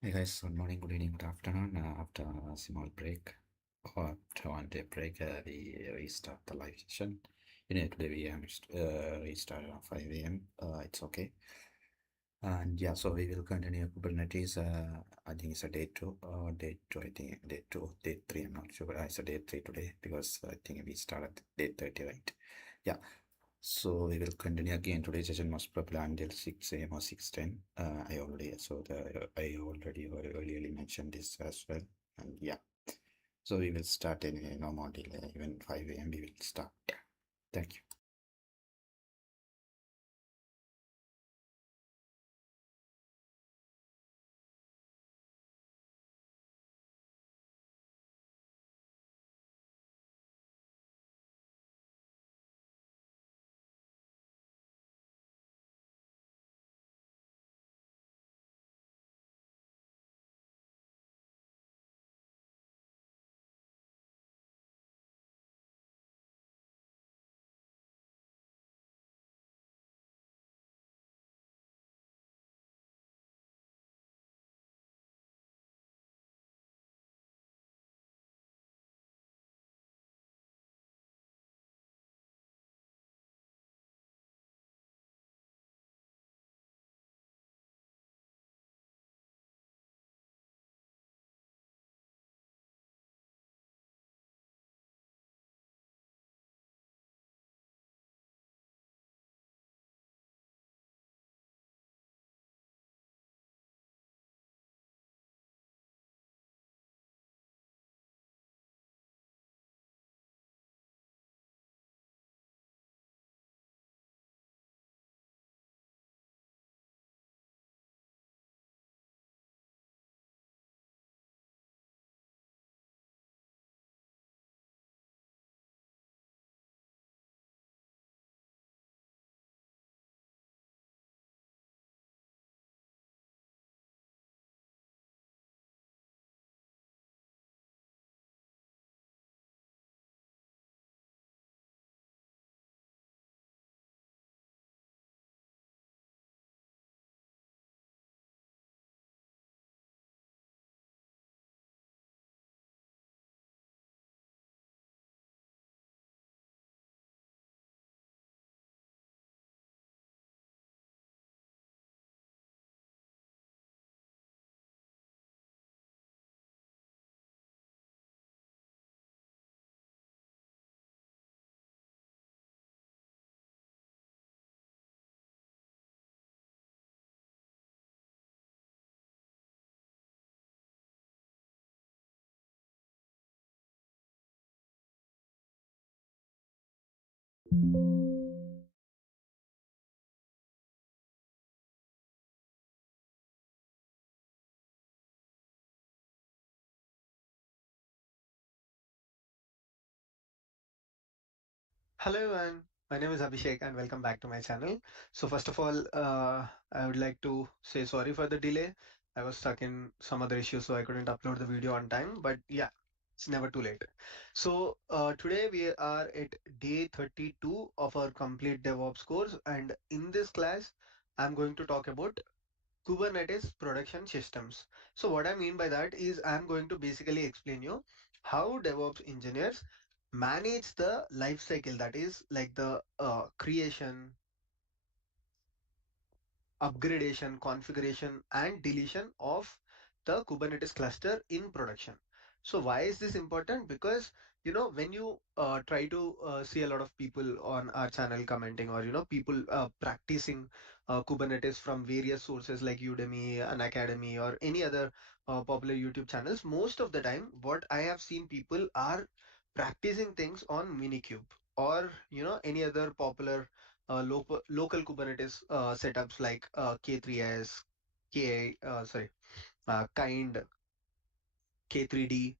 Hey guys, good morning, good evening, good afternoon. After a small break or after 1 day break, we restart the live session. Today we restarted at 5 a.m. It's okay. And yeah, so we will continue Kubernetes. I think it's a day two, day two, I think day two, day three. I'm not sure, but it's a day three today because I think we started day 30, right? Yeah. So we will continue again. Today's session must probably until 6 a.m. or 6:10. I already earlier mentioned this as well. And yeah, so we will start in no more delay. Even 5 a.m. we will start. Thank you. Hello everyone, my name is Abhishek and welcome back to my channel. So first of all, I would like to say sorry for the delay. I was stuck in some other issue so I couldn't upload the video on time, but yeah, it's never too late. So today we are at day 32 of our complete DevOps course, and in this class, I'm going to talk about Kubernetes production systems. So what I mean by that is I'm going to basically explain you how DevOps engineers manage the life cycle, that is like the creation, upgradation, configuration, and deletion of the Kubernetes cluster in production. So why is this important? Because when you try to see a lot of people on our channel commenting, or people practicing Kubernetes from various sources like Udemy, an academy, or any other popular YouTube channels, most of the time what I have seen people are practicing things on Minikube, or any other popular local Kubernetes setups like K3s, Kind, K3D,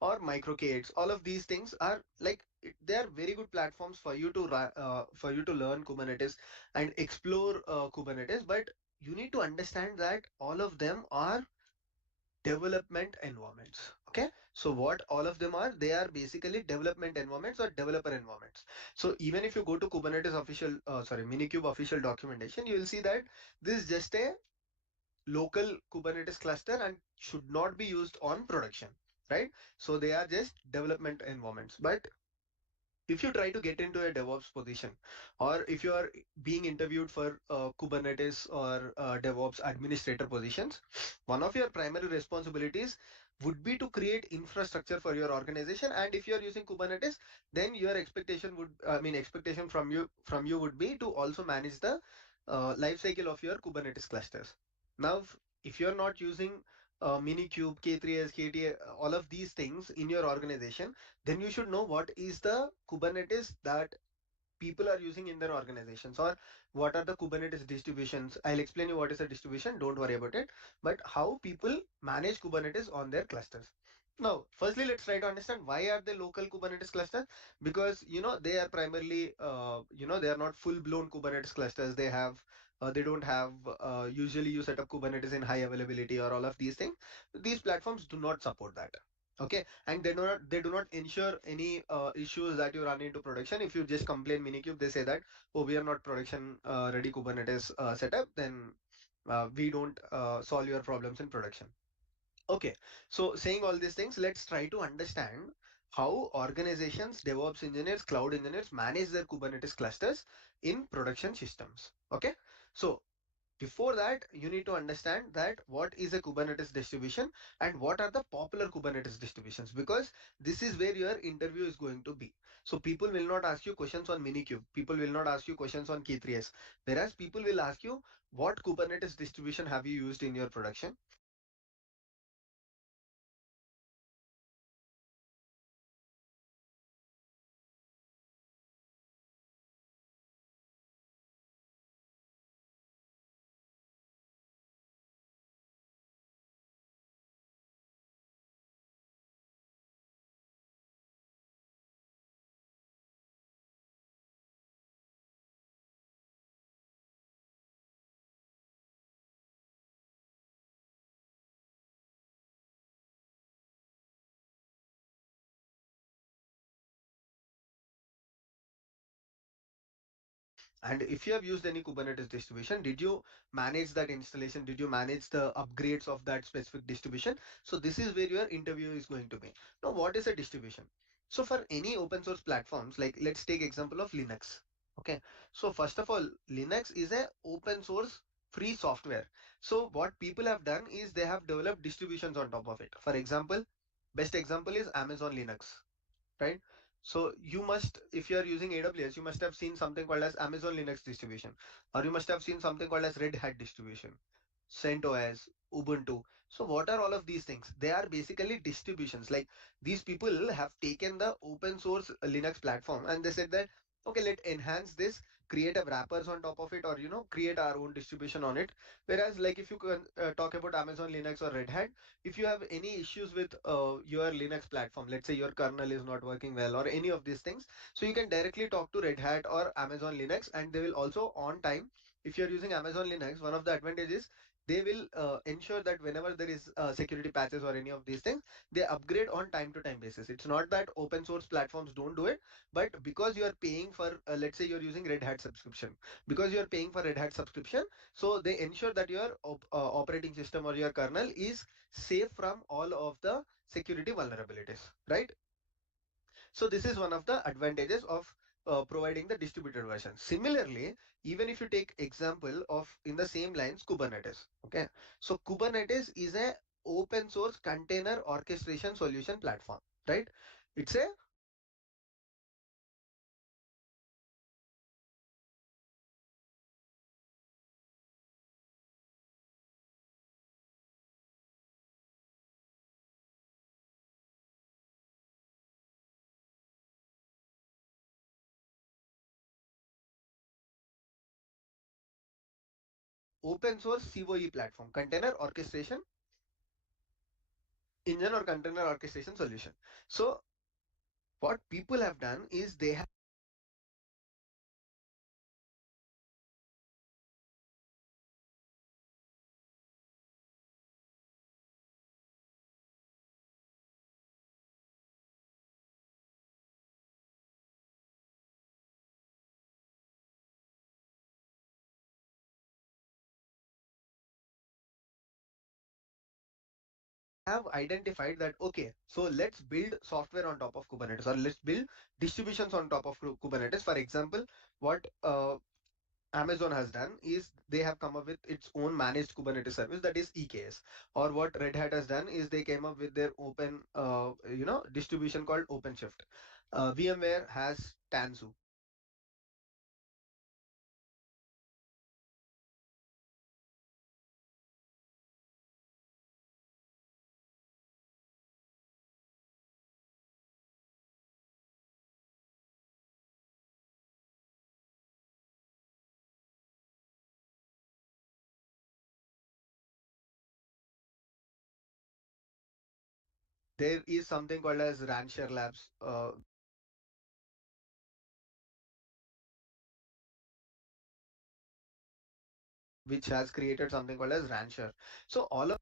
or micro K8s. All of these things are like they are very good platforms for you to for you to learn Kubernetes and explore Kubernetes. But you need to understand that all of them are development environments. Okay, so what all of them are, they are basically development environments or developer environments. So even if you go to Kubernetes official Minikube official documentation, you will see that this is just a local Kubernetes cluster and should not be used on production, right? So they are just development environments. But if you try to get into a DevOps position, or if you are being interviewed for Kubernetes or DevOps administrator positions, one of your primary responsibilities would be to create infrastructure for your organization. And if you are using Kubernetes, then your expectation would, I mean, expectation from you would be to also manage the life cycle of your Kubernetes clusters. Now, if you're not using Minicube, K3s, KT, all of these things in your organization, then you should know what is the Kubernetes that people are using in their organizations, or what are the Kubernetes distributions. I'll explain you what is a distribution, don't worry about it, but how people manage Kubernetes on their clusters. Now, firstly, let's try to understand why are they local Kubernetes clusters? Because, they are primarily, they are not full-blown Kubernetes clusters. They don't have, usually you set up Kubernetes in high availability or all of these things. These platforms do not support that. Okay, and they do not ensure any issues that you run into production. If you just complain Minikube, they say that, oh, we are not production ready Kubernetes setup, then we don't solve your problems in production. Okay, so saying all these things, let's try to understand how organizations, DevOps engineers, cloud engineers manage their Kubernetes clusters in production systems. Okay, so before that, you need to understand that what is a Kubernetes distribution and what are the popular Kubernetes distributions, because this is where your interview is going to be. So people will not ask you questions on Minikube. People will not ask you questions on K3s. Whereas people will ask you what Kubernetes distribution have you used in your production. And if you have used any Kubernetes distribution, did you manage that installation? Did you manage the upgrades of that specific distribution? So this is where your interview is going to be. Now, what is a distribution? So for any open source platforms, like let's take example of Linux. Okay. So first of all, Linux is a open source free software. So what people have done is they have developed distributions on top of it. For example, best example is Amazon Linux, right? So you must, if you are using AWS, you must have seen something called as Amazon Linux distribution, or you must have seen something called as Red Hat distribution, CentOS, Ubuntu. So what are all of these things? They are basically distributions. Like, these people have taken the open source Linux platform and they said that, okay, let's enhance this, create a wrappers on top of it, or create our own distribution on it. Whereas, like, if you can talk about Amazon Linux or Red Hat, if you have any issues with your Linux platform, let's say your kernel is not working well or any of these things, so you can directly talk to Red Hat or Amazon Linux, and they will also on time. If you're using Amazon Linux, one of the advantages, they will ensure that whenever there is security patches or any of these things, they upgrade on time to time basis. It's not that open source platforms don't do it, but because you are paying for, let's say you're using Red Hat subscription, because you're paying for Red Hat subscription, so they ensure that your operating system or your kernel is safe from all of the security vulnerabilities, right? So this is one of the advantages of providing the distributed version. Similarly, even if you take example of in the same lines, Kubernetes. Okay, so Kubernetes is a open source container orchestration solution platform, right? It's a open source COE platform, container orchestration engine or container orchestration solution. So what people have done is they have have identified that, okay, so let's build software on top of Kubernetes, or let's build distributions on top of Kubernetes. For example, what Amazon has done is they have come up with its own managed Kubernetes service, that is EKS. Or what Red Hat has done is they came up with their open, distribution called OpenShift. VMware has Tanzu. There is something called as Rancher Labs, which has created something called as Rancher. So all of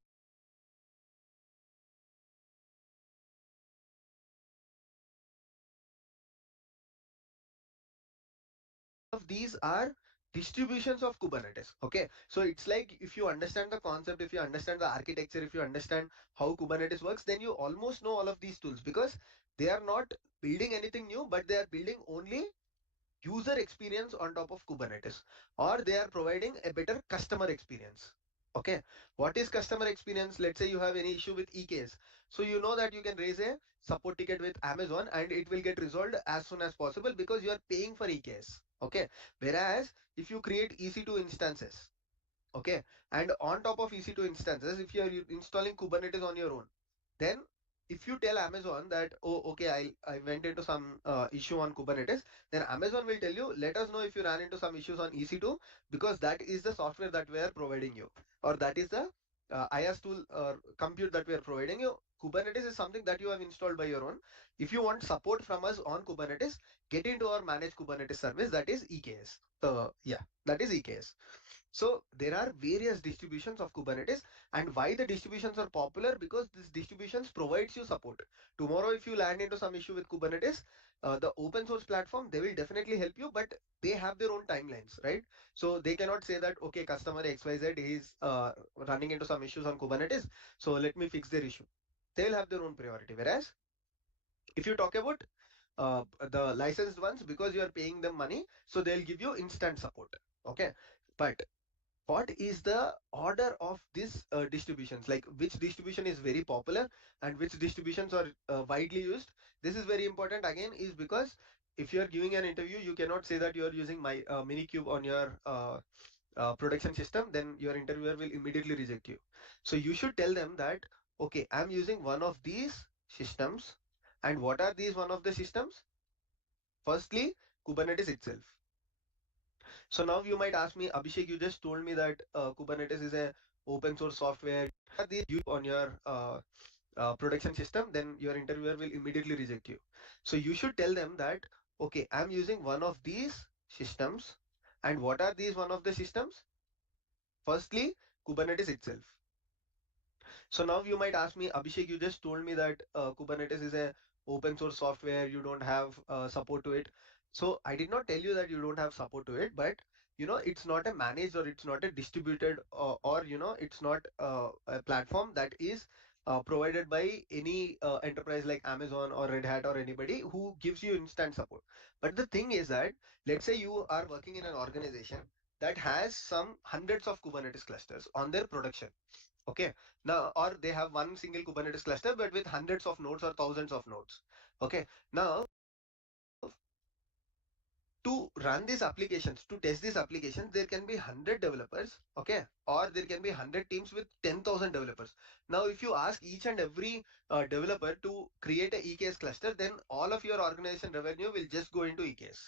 these are distributions of Kubernetes. Okay, so it's like if you understand the concept, if you understand the architecture, if you understand how Kubernetes works, then you almost know all of these tools, because they are not building anything new, but they are building only user experience on top of Kubernetes, or they are providing a better customer experience. Okay, what is customer experience? Let's say you have any issue with EKS. So you know that you can raise a support ticket with Amazon and it will get resolved as soon as possible because you are paying for EKS. Okay, whereas if you create EC2 instances, okay, and on top of EC2 instances, if you are installing Kubernetes on your own, then if you tell Amazon that, oh, okay, I went into some issue on Kubernetes, then Amazon will tell you, let us know if you ran into some issues on EC2, because that is the software that we are providing you, or that is the IaaS tool compute that we are providing you. Kubernetes is something that you have installed by your own. If you want support from us on Kubernetes, get into our managed Kubernetes service, that is EKS. Yeah, that is EKS. So there are various distributions of Kubernetes, and why the distributions are popular, because these distributions provides you support. Tomorrow, if you land into some issue with Kubernetes, the open source platform, they will definitely help you, but they have their own timelines, right? So they cannot say that, okay, customer XYZ is running into some issues on Kubernetes, so let me fix their issue. They will have their own priority. Whereas if you talk about the licensed ones, because you are paying them money, so they'll give you instant support. Okay, but what is the order of these distributions, like which distribution is very popular and which distributions are widely used? This is very important again, is because if you are giving an interview, you cannot say that you are using my Minicube on your production system, then your interviewer will immediately reject you. So you should tell them that, okay, I'm using one of these systems, and what are these one of the systems? Firstly, Kubernetes itself. So now you might ask me, Abhishek, you just told me that Kubernetes is a open source software. Are these you on your production system, then your interviewer will immediately reject you. So you should tell them that, okay, I'm using one of these systems, and what are these one of the systems? Firstly, Kubernetes itself. So now you might ask me, Abhishek, you just told me that Kubernetes is a open source software, you don't have support to it. So I did not tell you that you don't have support to it, but it's not a managed, or it's not a distributed, or it's not a platform that is provided by any enterprise like Amazon or Red Hat or anybody who gives you instant support. But the thing is that, let's say you are working in an organization that has some hundreds of Kubernetes clusters on their production. Okay. Now, or they have one single Kubernetes cluster, but with hundreds of nodes or thousands of nodes. Okay. Now, to run these applications, to test these applications, there can be 100 developers, okay, or there can be 100 teams with 10,000 developers. Now, if you ask each and every developer to create a EKS cluster, then all of your organization revenue will just go into EKS.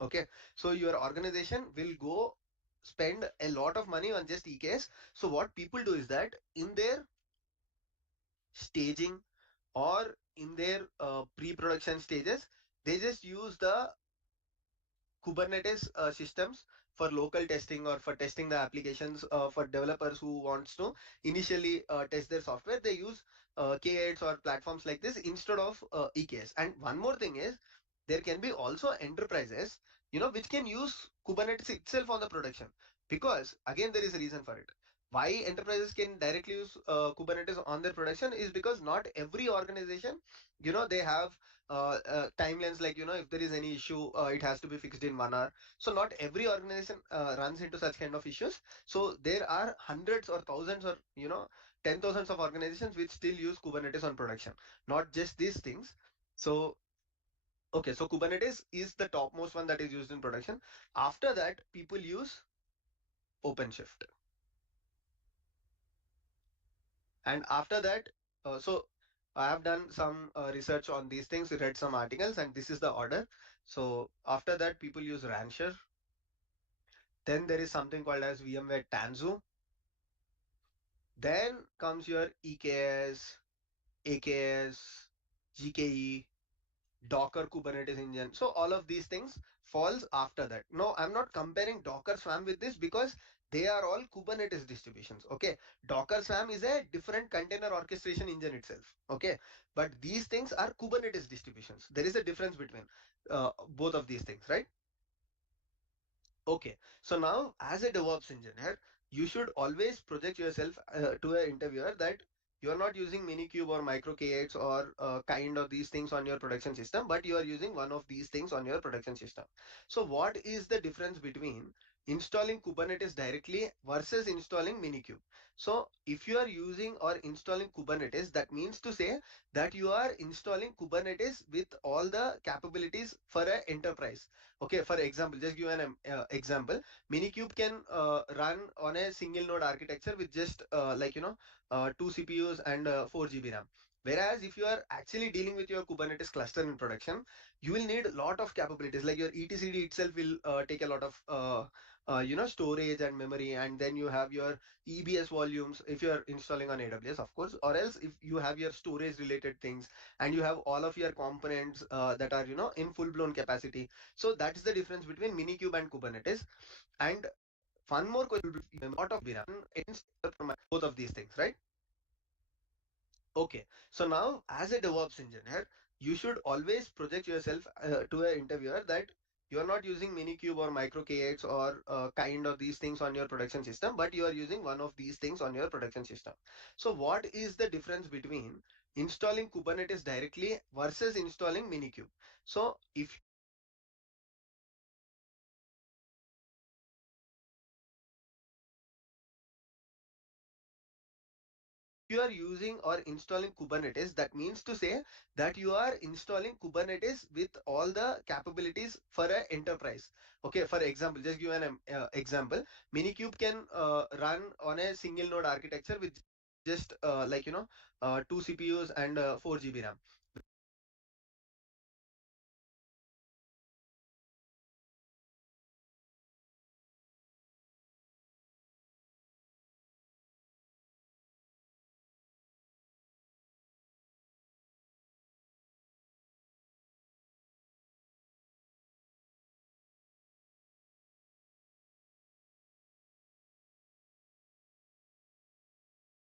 Okay. So your organization will go spend a lot of money on just EKS. So what people do is that in their staging, or in their pre-production stages, they just use the Kubernetes systems for local testing, or for testing the applications, for developers who wants to initially test their software. They use K8s or platforms like this instead of EKS. And one more thing is, there can be also enterprises, which can use Kubernetes itself on the production, because again there is a reason for it. why enterprises can directly use Kubernetes on their production is because not every organization, they have timelines, like, if there is any issue, it has to be fixed in 1 hour. So not every organization runs into such kind of issues. So there are hundreds or thousands or, 10 thousands of organizations which still use Kubernetes on production, not just these things. So, okay, so Kubernetes is the topmost one that is used in production. After that, people use OpenShift. And after that, so I have done some research on these things, read some articles, and this is the order. So after that, people use Rancher. Then there is something called as VMware Tanzu. Then comes your EKS, AKS, GKE, Docker Kubernetes engine. So all of these things falls after that. No, I'm not comparing Docker Swarm with this because they are all Kubernetes distributions. Okay, Docker Swarm is a different container orchestration engine itself. Okay, but these things are Kubernetes distributions. There is a difference between both of these things, right? Okay, so now as a DevOps engineer, you should always project yourself to an interviewer that you are not using Minikube or micro K8s or kind of these things on your production system, but you are using one of these things on your production system. So what is the difference between installing Kubernetes directly versus installing Minikube? So if you are using or installing Kubernetes, that means to say that you are installing Kubernetes with all the capabilities for an enterprise. Okay, for example, just give an example. Minikube can run on a single node architecture with just two CPUs and 4 GB RAM. Whereas if you are actually dealing with your Kubernetes cluster in production, you will need a lot of capabilities. Like your etcd itself will take a lot of storage and memory, and then you have your EBS volumes if you are installing on AWS, of course, or else if you have your storage related things and you have all of your components that are in full blown capacity. So that's the difference between Minikube and Kubernetes. And one more question, lot of both of these things, right? Okay, so now as a DevOps engineer, you should always project yourself to an interviewer that you are not using Minikube or micro K8s or kind of these things on your production system, but you are using one of these things on your production system. So what is the difference between installing Kubernetes directly versus installing Minikube? So if you are using or installing Kubernetes, that means to say that you are installing Kubernetes with all the capabilities for an enterprise. Okay, for example, just give an example. Minikube can run on a single node architecture with just two CPUs and 4 GB RAM.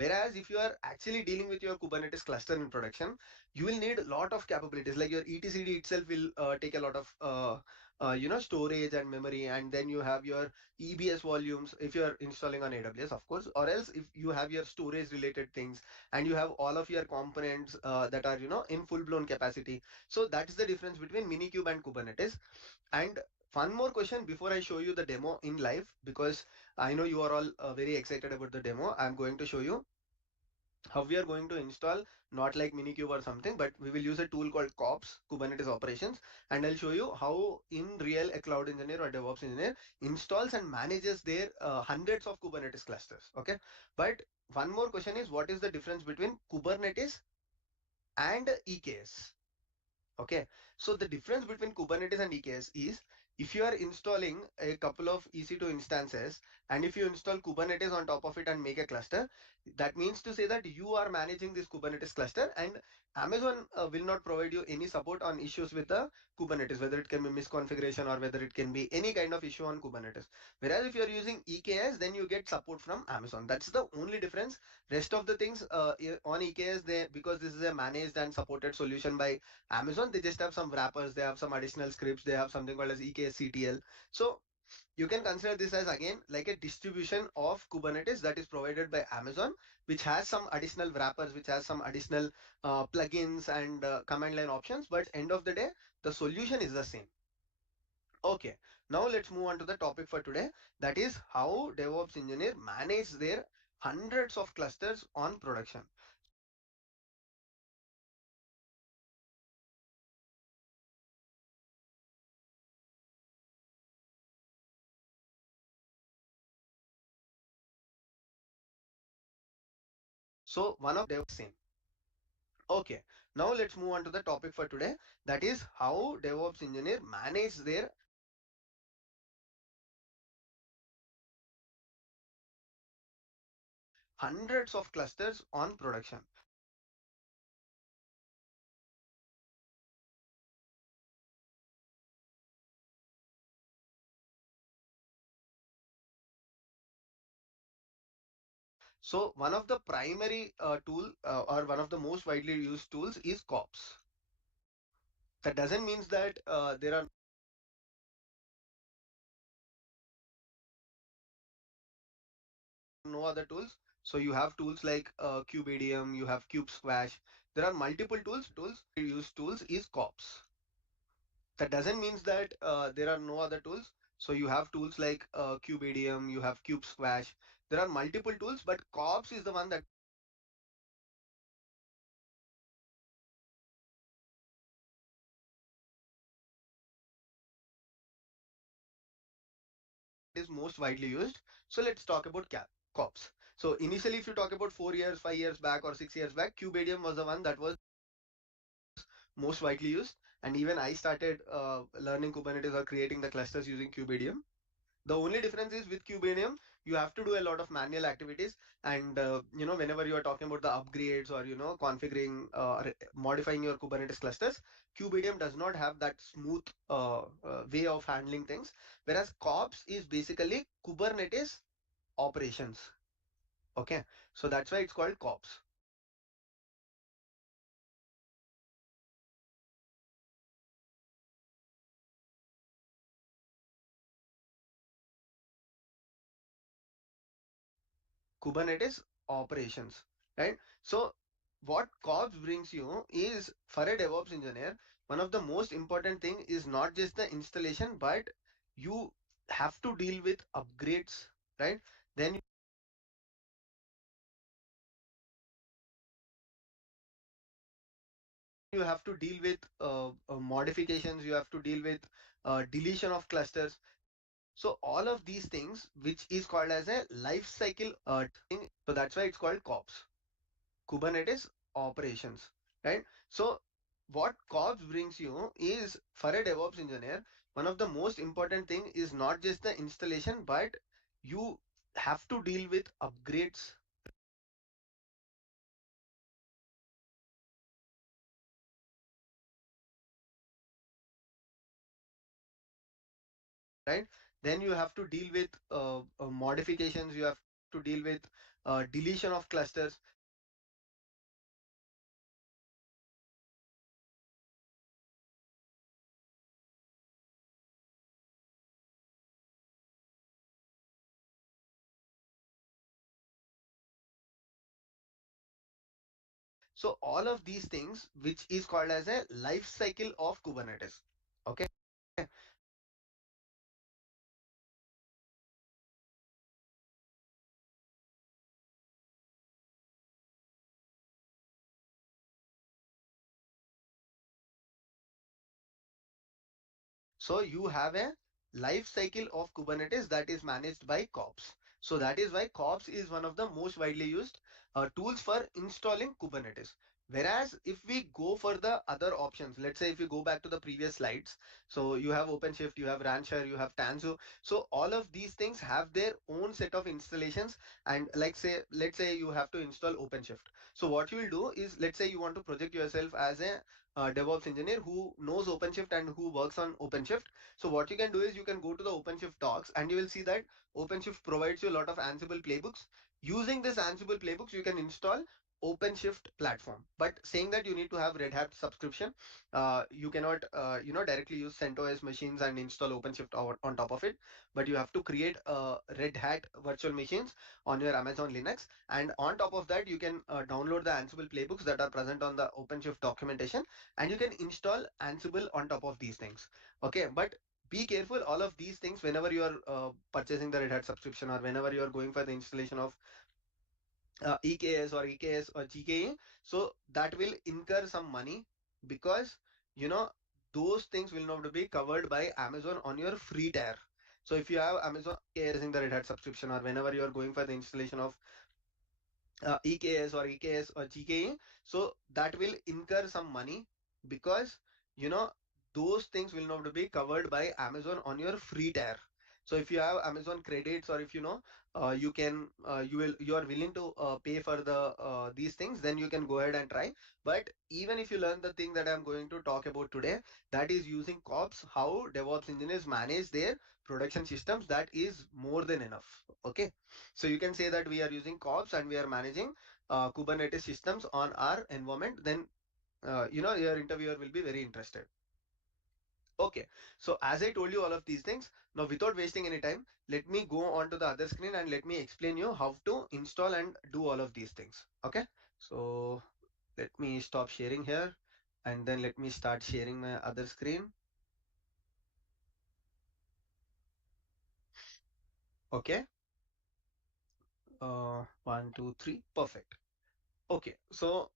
Whereas if you are actually dealing with your Kubernetes cluster in production, you will need a lot of capabilities. Like your etcd itself will take a lot of storage and memory, and then you have your EBS volumes if you are installing on AWS, of course, or else if you have your storage related things and you have all of your components that are in full blown capacity. So that's the difference between Minikube and Kubernetes. And one more question before I show you the demo in live, because I know you are all very excited about the demo. I'm going to show you how we are going to install, not like Minikube or something, but we will use a tool called KOPS, Kubernetes Operations, and I'll show you how in real a cloud engineer or DevOps engineer installs and manages their hundreds of Kubernetes clusters. Okay, but one more question is, what is the difference between Kubernetes and EKS? Okay, so the difference between Kubernetes and EKS is, if you are installing a couple of EC2 instances and if you install Kubernetes on top of it and make a cluster, that means to say that you are managing this Kubernetes cluster, and Amazon will not provide you any support on issues with the Kubernetes, whether it can be misconfiguration or whether it can be any kind of issue on Kubernetes. Whereas if you are using EKS, then you get support from Amazon. That's the only difference. Rest of the things on EKS, they, because this is a managed and supported solution by Amazon, they just have some wrappers, they have some additional scripts, they have something called as EKSCTL. So You can consider this as again like a distribution of Kubernetes that is provided by Amazon, which has some additional wrappers, which has some additional plugins and command line options. But end of the day, the solution is the same. Okay, now let's move on to the topic for today. That is how DevOps engineer manage their hundreds of clusters on production. So one of DevOps same. Okay, now let's move on to the topic for today. That is how DevOps engineer manage their hundreds of clusters on production. So one of the primary tool or one of the most widely used tools is COPS. That doesn't mean that there are no other tools. So you have tools like KubeADM, you have Cube Squash. There are multiple tools. Use tools is COPS. That doesn't mean that there are no other tools. So you have tools like KubeADM, you have Cube Squash. There are multiple tools, but COPS is the one that is most widely used. So let's talk about COPS. So initially, if you talk about 4 years, 5 years back, or 6 years back, KubeADM was the one that was most widely used. And even I started learning Kubernetes or creating the clusters using KubeADM. The only difference is with Kubernetes, you have to do a lot of manual activities. And whenever you are talking about the upgrades or configuring, modifying your Kubernetes clusters, Kubernetes does not have that smooth way of handling things. Whereas COPS is basically Kubernetes operations. Okay, so that's why it's called COPS. Kubernetes operations, right? So what COPS brings you is for a DevOps engineer, one of the most important thing is not just the installation, but you have to deal with upgrades, right? Then you have to deal with modifications, you have to deal with deletion of clusters. So all of these things, which is called as a life cycle thing, so that's why it's called COPS. Kubernetes operations, right? So what COPS brings you is for a DevOps engineer, one of the most important thing is not just the installation, but you have to deal with upgrades, right? Then you have to deal with modifications, you have to deal with deletion of clusters. So all of these things, which is called as a life cycle of Kubernetes. Okay. So you have a life cycle of Kubernetes that is managed by COPS. So that is why COPS is one of the most widely used tools for installing Kubernetes. Whereas if we go for the other options, let's say if you go back to the previous slides, so you have OpenShift, you have Rancher, you have Tanzu. So all of these things have their own set of installations. And like say, let's say you have to install OpenShift. So what you will do is, let's say you want to project yourself as a DevOps engineer who knows OpenShift and who works on OpenShift. So what you can do is you can go to the OpenShift docs and you will see that OpenShift provides you a lot of Ansible playbooks. Using this Ansible playbooks, you can install OpenShift platform. But saying that you need to have Red Hat subscription, you cannot, directly use CentOS machines and install OpenShift on top of it. But you have to create Red Hat virtual machines on your Amazon Linux, and on top of that, you can download the Ansible playbooks that are present on the OpenShift documentation, and you can install Ansible on top of these things. Okay, but be careful all of these things whenever you are purchasing the Red Hat subscription, or whenever you are going for the installation of EKS or EKS or GKE. So that will incur some money, because you know those things will not be covered by Amazon on your free tier. So if you have Amazon EKS in the Red Hat subscription, or whenever you are going for the installation of EKS or EKS or GKE, so that will incur some money, because you know those things will not be covered by Amazon on your free tier. So if you have Amazon credits, or if you are willing to pay for the these things, then you can go ahead and try. But even if you learn the thing that I'm going to talk about today, that is using COPS, how DevOps engineers manage their production systems, that is more than enough. Okay, so you can say that we are using COPS and we are managing Kubernetes systems on our environment. Then your interviewer will be very interested. Okay, so as I told you all of these things, now without wasting any time, let me go on to the other screen and let me explain you how to install and do all of these things. Okay, so let me stop sharing here, and then let me start sharing my other screen. Okay, 1, 2, 3, perfect. Okay, so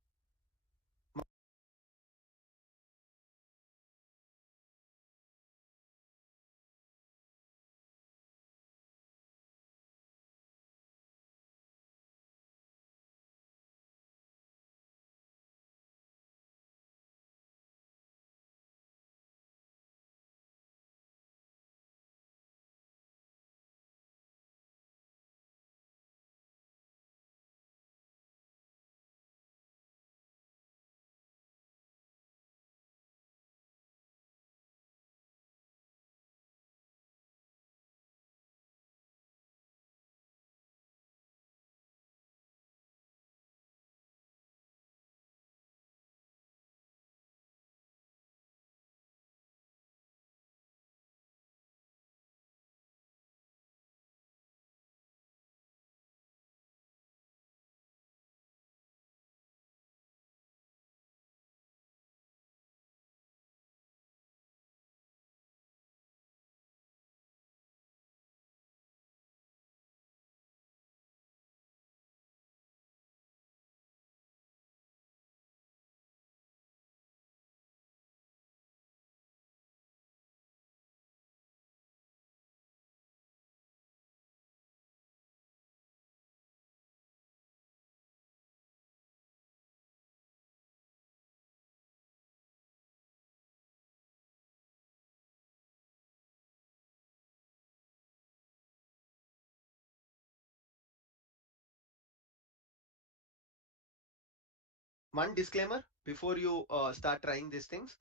one disclaimer before you start trying these things.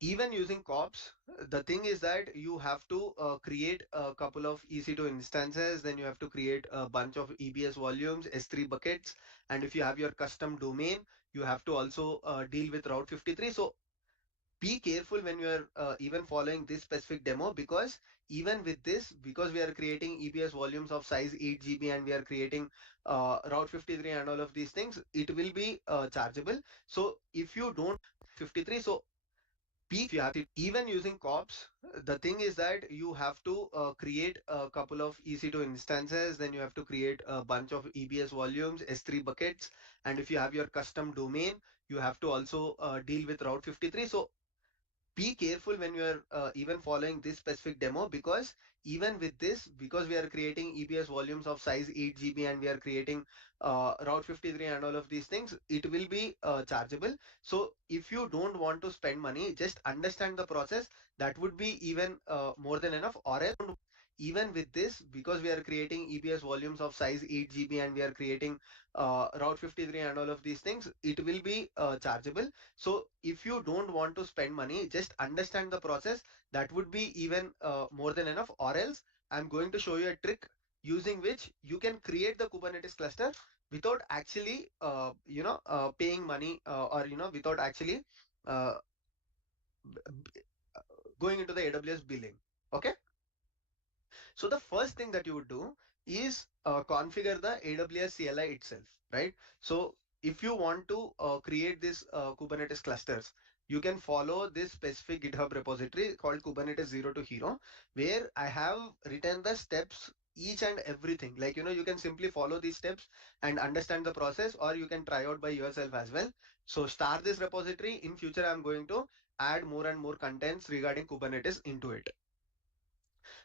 Even using COPS, the thing is that you have to create a couple of EC2 instances, then you have to create a bunch of EBS volumes, S3 buckets, and if you have your custom domain, you have to also deal with Route 53. So be careful when you are even following this specific demo, because even with this, because we are creating EBS volumes of size 8 GB and we are creating Route 53 and all of these things, it will be chargeable. So if you don't 53, so if you have it, even using COPS, the thing is that you have to create a couple of EC2 instances, then you have to create a bunch of EBS volumes, S3 buckets, and if you have your custom domain, you have to also deal with Route 53. So be careful when you are even following this specific demo, because even with this, because we are creating EBS volumes of size 8 GB and we are creating Route 53 and all of these things, it will be chargeable. So if you don't want to spend money, just understand the process. That would be even more than enough. Or else, even with this, because we are creating EBS volumes of size 8 GB and we are creating Route 53 and all of these things, it will be chargeable. So if you don't want to spend money, just understand the process. That would be even more than enough. Or else I'm going to show you a trick using which you can create the Kubernetes cluster without actually paying money, or without actually uh, going into the AWS billing. Okay. So the first thing that you would do is configure the AWS CLI itself, right? So if you want to create this Kubernetes clusters, you can follow this specific GitHub repository called Kubernetes Zero to Hero, where I have written the steps, each and everything. Like, you can simply follow these steps and understand the process, or you can try out by yourself as well. So start this repository. In future, I'm going to add more and more contents regarding Kubernetes into it.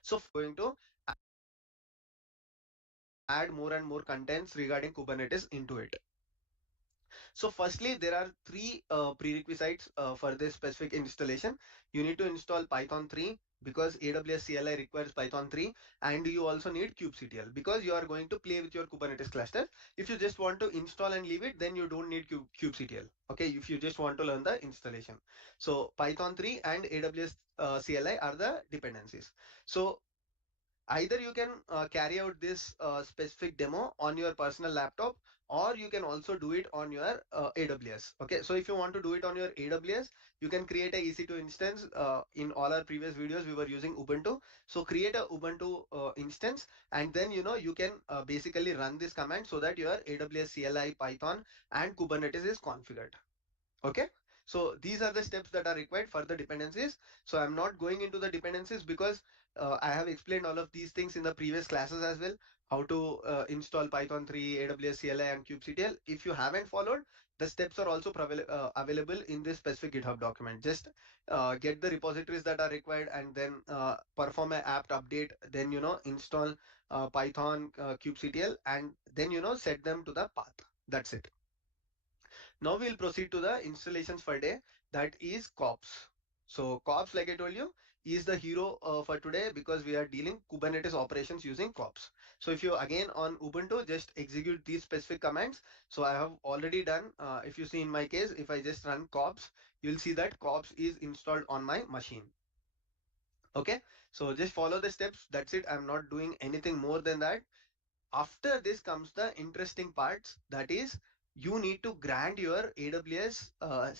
So going to add more and more contents regarding Kubernetes into it. So firstly, there are three prerequisites for this specific installation. You need to install Python 3 because AWS CLI requires Python 3, and you also need kubectl because you are going to play with your Kubernetes cluster. If you just want to install and leave it, then you don't need kubectl. Okay, if you just want to learn the installation. So Python 3 and AWS CLI are the dependencies. So either you can carry out this specific demo on your personal laptop, or you can also do it on your AWS. Okay, so if you want to do it on your AWS, you can create a EC2 instance. In all our previous videos, we were using Ubuntu. So create a Ubuntu instance, and then you can basically run this command so that your AWS CLI, Python, and Kubernetes is configured. Okay, so these are the steps that are required for the dependencies. So I'm not going into the dependencies because I have explained all of these things in the previous classes as well, how to install Python 3, AWS CLI, and kubectl. If you haven't followed, the steps are also available in this specific GitHub document. Just get the repositories that are required, and then perform an apt update, then install Python, kubectl, and then set them to the path. That's it. Now we'll proceed to the installations per day, that is kops. So kops, like I told you, is the hero for today because we are dealing Kubernetes operations using kops. So if you again on Ubuntu, just execute these specific commands. So I have already done, if you see in my case, if I just run kops, you'll see that kops is installed on my machine. Okay, so just follow the steps. That's it. I'm not doing anything more than that. After this comes the interesting parts, that is you need to grant your AWS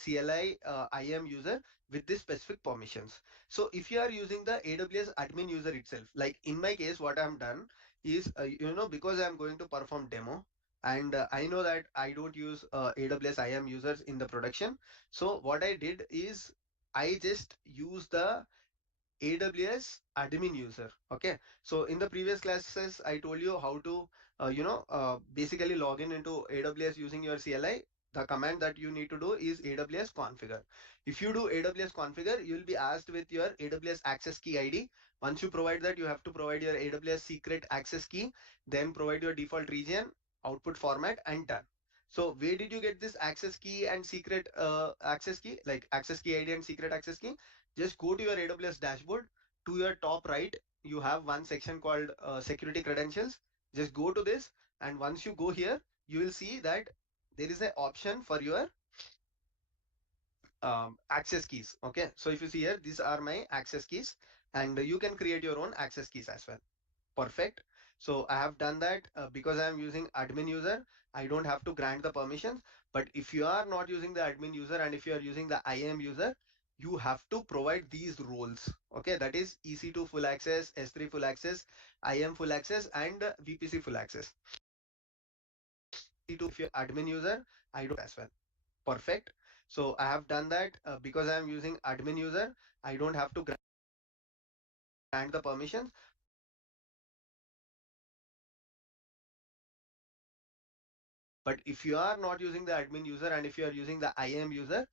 CLI IAM user with this specific permissions. So if you are using the AWS admin user itself, like in my case what I'm done is because I'm going to perform demo, and I know that I don't use AWS IAM users in the production. So what I did is I just use the AWS admin user. Okay, so in the previous classes, I told you how to, basically log in into AWS using your CLI. The command that you need to do is AWS configure. If you do AWS configure, you will be asked with your AWS access key ID. Once you provide that, you have to provide your AWS secret access key, then provide your default region, output format, and done. So where did you get this access key and secret access key, like access key ID and secret access key? Just go to your AWS dashboard. To your top right, you have one section called security credentials. Just go to this, and once you go here, you will see that there is an option for your access keys. Okay, so if you see here, these are my access keys, and you can create your own access keys as well. Perfect. So I have done that because I am using admin user. I don't have to grant the permissions. But if you are not using the admin user and if you are using the IAM user, you have to provide these roles. Okay, that is EC2 full access, S3 full access, IAM full access, and VPC full access. EC2, if you're admin user, I don't as well. Perfect. So I have done that because I am using admin user. I don't have to grant the permissions. But if you are not using the admin user and if you are using the IAM user,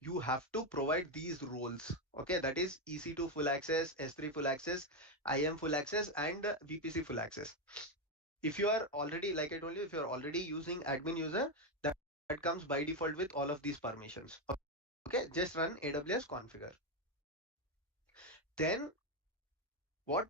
you have to provide these roles. Okay, that is EC2 full access, S3 full access, IAM full access, and VPC full access. If you are already, like I told you, if you are already using admin user, that comes by default with all of these permissions. Okay, just run AWS configure. Then what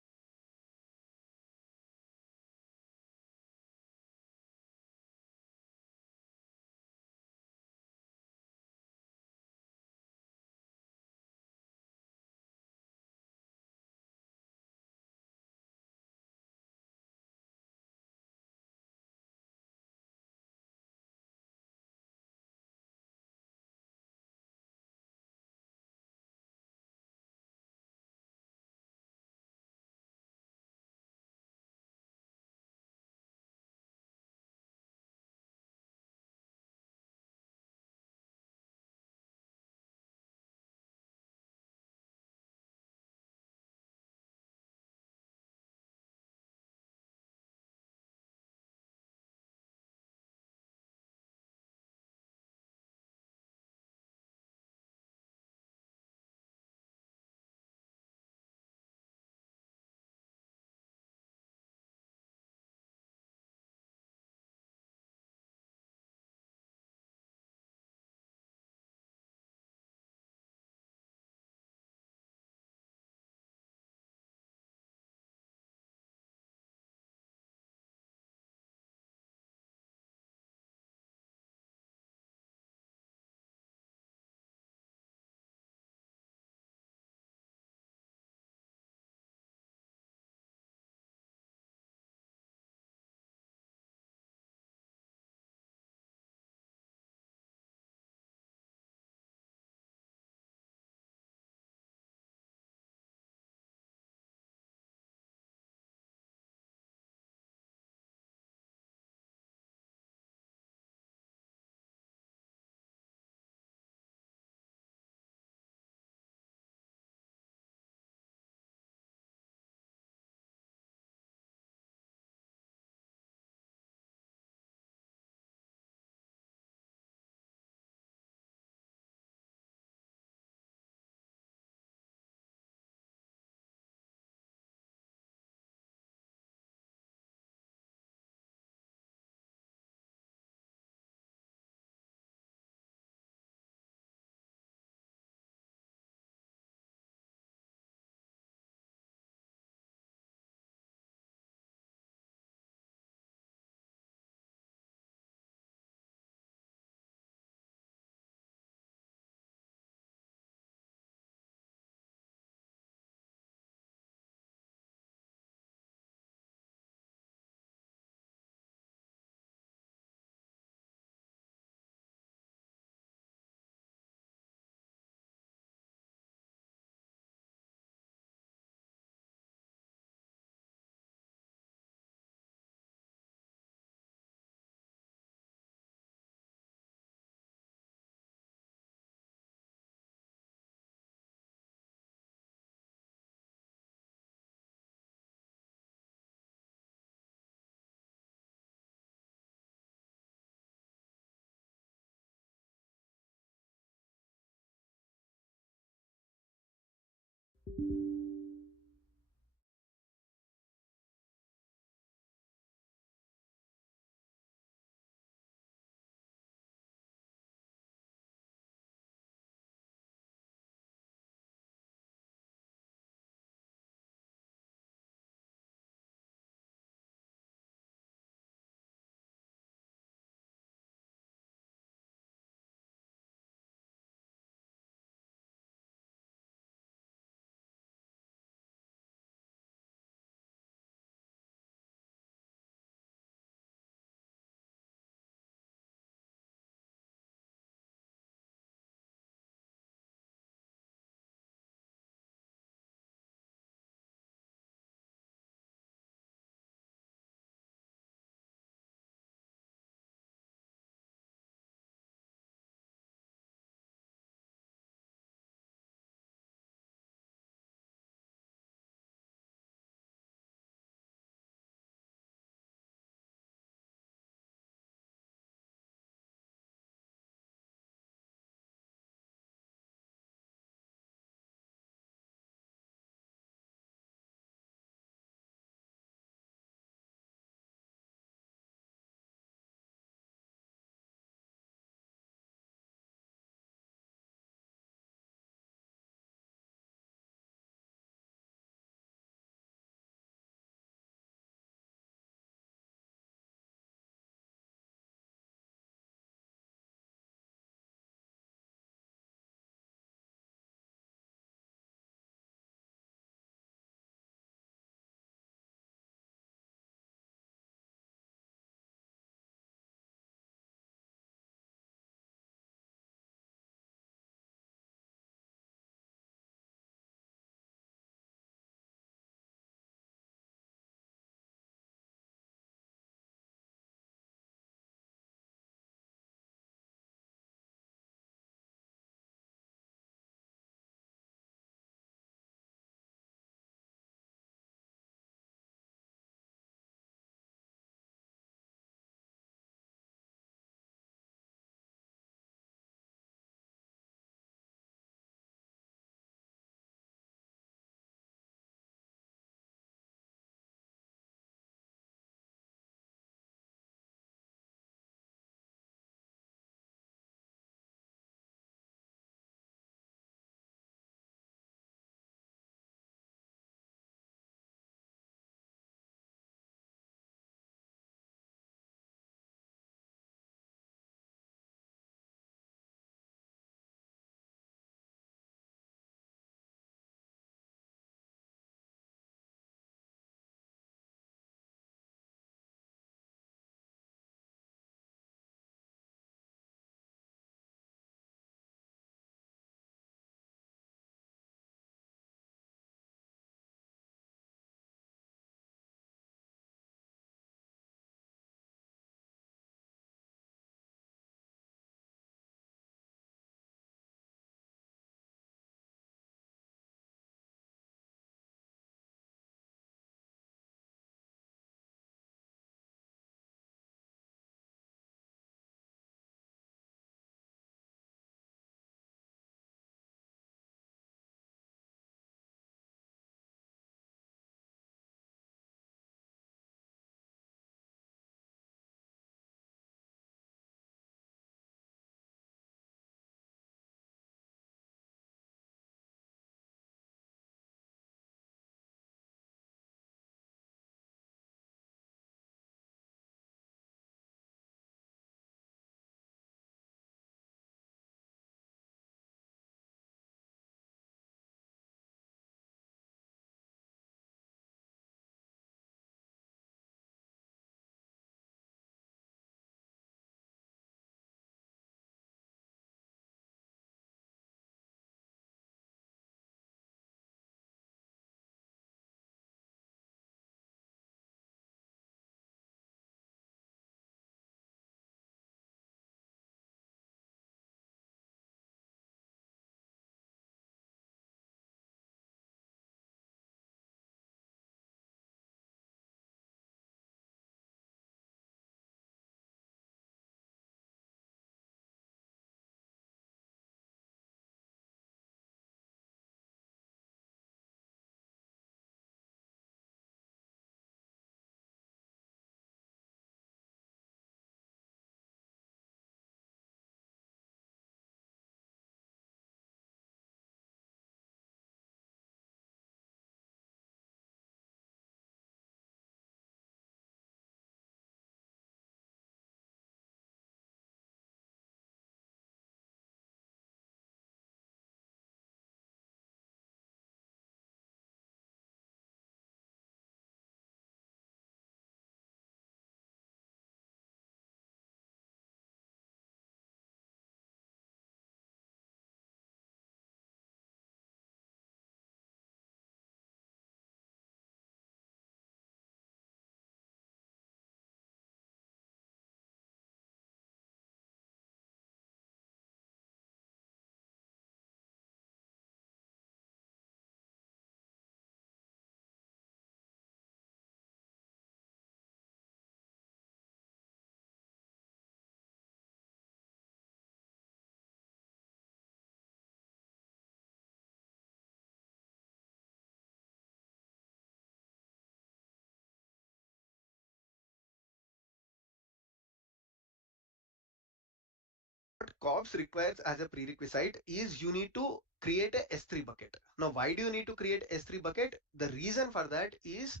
COPS requires as a prerequisite is you need to create a S3 bucket. Now, why do you need to create S3 bucket? The reason for that is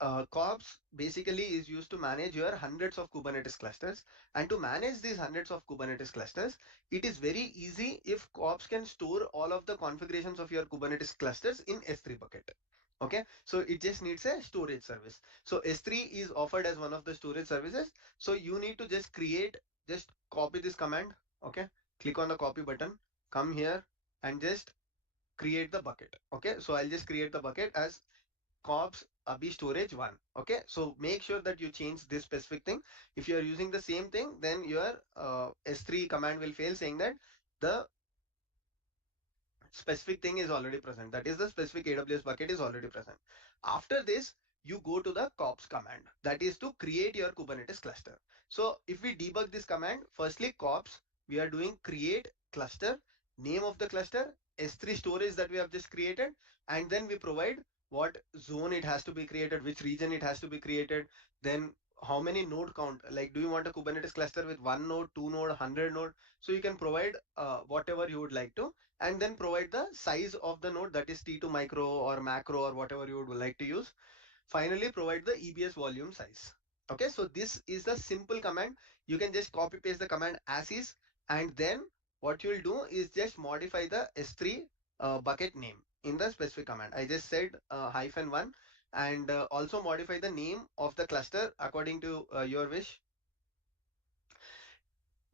COPS basically is used to manage your hundreds of Kubernetes clusters. And to manage these hundreds of Kubernetes clusters, it is very easy if COPS can store all of the configurations of your Kubernetes clusters in S3 bucket. Okay, so it just needs a storage service. So S3 is offered as one of the storage services. So you need to just copy this command. Okay, click on the copy button, come here and just create the bucket. Okay, so I'll just create the bucket as COPS Abhi storage 1. Okay, so make sure that you change this specific thing. If you are using the same thing, then your S3 command will fail, saying that the specific thing is already present. That is, the specific AWS bucket is already present. After this, you go to the COPS command. That is to create your Kubernetes cluster. So if we debug this command, firstly COPS, we are doing create cluster, name of the cluster, S3 storage that we have just created, and then we provide what zone it has to be created, which region it has to be created, then how many node count, like do you want a Kubernetes cluster with 1 node, 2 node, 100 node? So you can provide whatever you would like to, and then provide the size of the node, that is T2 micro or macro or whatever you would like to use. Finally, provide the EBS volume size. Okay, so this is the simple command. You can just copy paste the command as is, and then what you will do is just modify the S3 bucket name in the specific command. I just said -1, and also modify the name of the cluster according to your wish.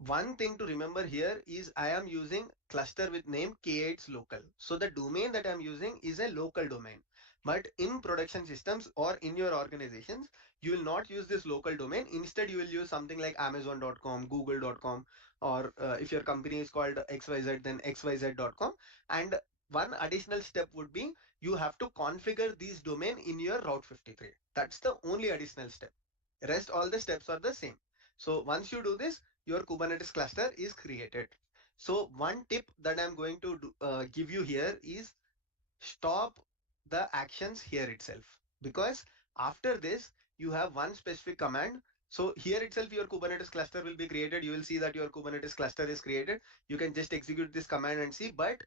One thing to remember here is I am using cluster with name K8s local. So the domain that I'm using is a local domain. But in production systems or in your organizations, you will not use this local domain. Instead, you will use something like Amazon.com, Google.com, or if your company is called XYZ, then XYZ.com. And one additional step would be you have to configure this domain in your Route 53. That's the only additional step. Rest all the steps are the same. So once you do this, your Kubernetes cluster is created. So one tip that I'm going to give you here is stop the actions here itself, because after this you have one specific command. So here itself your Kubernetes cluster will be created. You will see that your Kubernetes cluster is created. You can just execute this command and see, but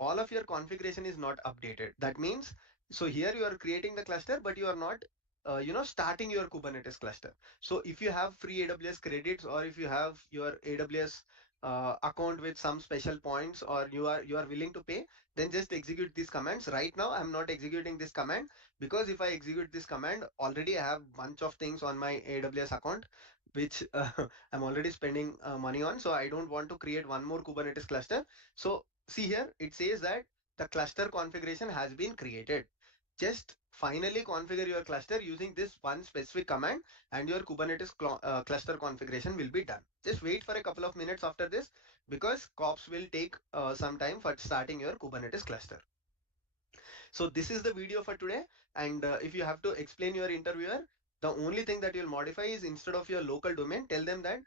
all of your configuration is not updated. That means, so here you are creating the cluster, but you are not starting your Kubernetes cluster. So if you have free AWS credits, or if you have your AWS account with some special points, or you are willing to pay, then just execute these commands. Right now I'm not executing this command, because if I execute this command, already I have bunch of things on my AWS account which I'm already spending money on. So I don't want to create one more Kubernetes cluster. So see here, it says that the cluster configuration has been created. Just finally configure your cluster using this one specific command, and your Kubernetes cluster configuration will be done. Just wait for a couple of minutes after this, because COPS will take some time for starting your Kubernetes cluster. So this is the video for today. And if you have to explain your interviewer, the only thing that you'll modify is, instead of your local domain, tell them that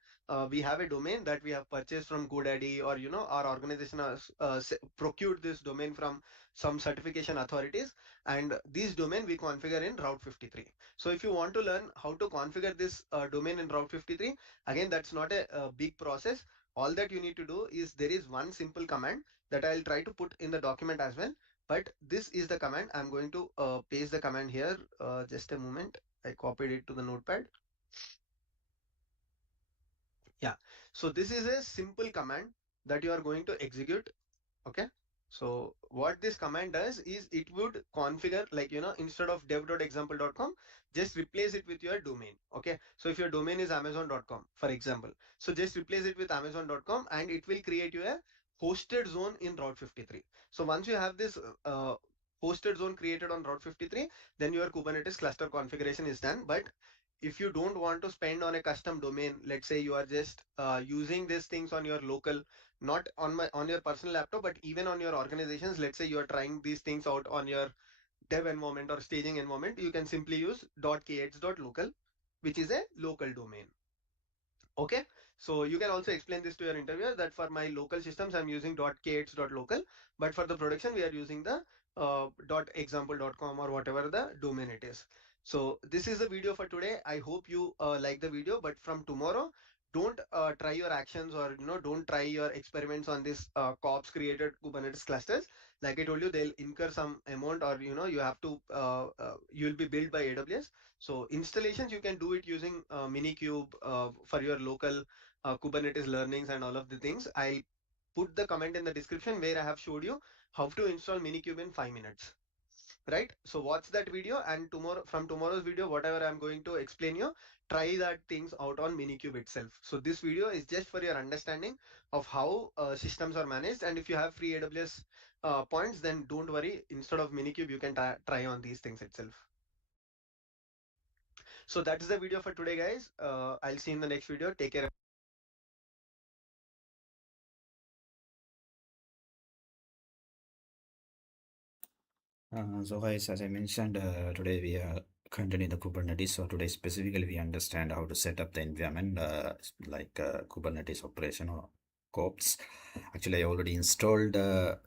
we have a domain that we have purchased from GoDaddy, or our organization has procured this domain from some certification authorities, and this domain we configure in Route 53. So if you want to learn how to configure this domain in Route 53, again, that's not a big process. All that you need to do is, there is one simple command that I'll try to put in the document as well, but this is the command. I'm going to paste the command here. Just a moment. I copied it to the notepad. Yeah. So this is a simple command that you are going to execute. Okay. So what this command does is, it would configure, like, instead of dev.example.com, just replace it with your domain. Okay. So if your domain is amazon.com, for example, so just replace it with amazon.com, and it will create you a hosted zone in Route 53. So once you have this hosted zone created on Route 53, then your Kubernetes cluster configuration is done. But if you don't want to spend on a custom domain, let's say you are just using these things on your local, not on your personal laptop, but even on your organizations, let's say you are trying these things out on your dev environment or staging environment, you can simply use .k8s.local, which is a local domain. Okay, so you can also explain this to your interviewer that for my local systems I'm using .k8s.local, but for the production we are using the .example.com or whatever the domain it is. So this is the video for today. I hope you like the video, but from tomorrow, don't try your actions, or don't try your experiments on this corpse created Kubernetes clusters. Like I told you, they'll incur some amount, or you have to you'll be billed by AWS. So installations you can do it using Minikube for your local Kubernetes learnings and all of the things. I'll put the comment in the description where I have showed you how to install Minikube in 5 minutes. Right, so watch that video, and tomorrow's video, whatever I'm going to explain you, try that things out on Minikube itself. So this video is just for your understanding of how systems are managed, and if you have free AWS points, then don't worry, instead of Minikube you can try on these things itself. So that's the video for today, guys. I'll see you in the next video. Take care. So guys, as I mentioned, today we are continuing the Kubernetes. So today specifically we understand how to set up the environment, like Kubernetes operation or corpse. Actually, I already installed the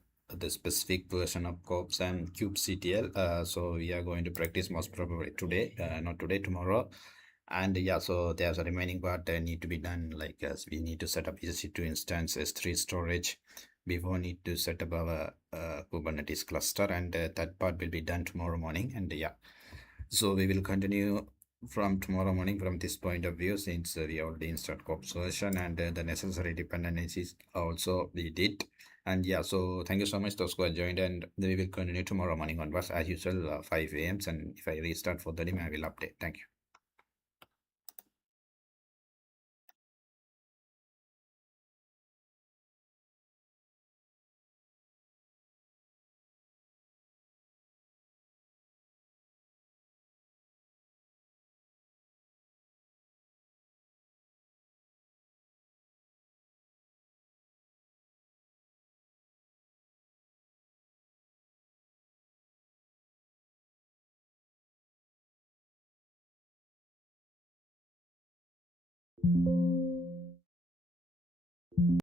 specific version of corpse and kubectl. So we are going to practice most probably today, not today, tomorrow. And yeah, so there's a remaining part that need to be done. Like we need to set up EC2 instance, S3 storage. Before need to set up our Kubernetes cluster, and that part will be done tomorrow morning. And yeah, so we will continue from tomorrow morning from this point of view, since we already installed corpse version, and the necessary dependencies also we did. And yeah, so thank you so much those who are joined, and we will continue tomorrow morning onwards as usual, 5 a.m. And if I restart for the dim, I will update. Thank you.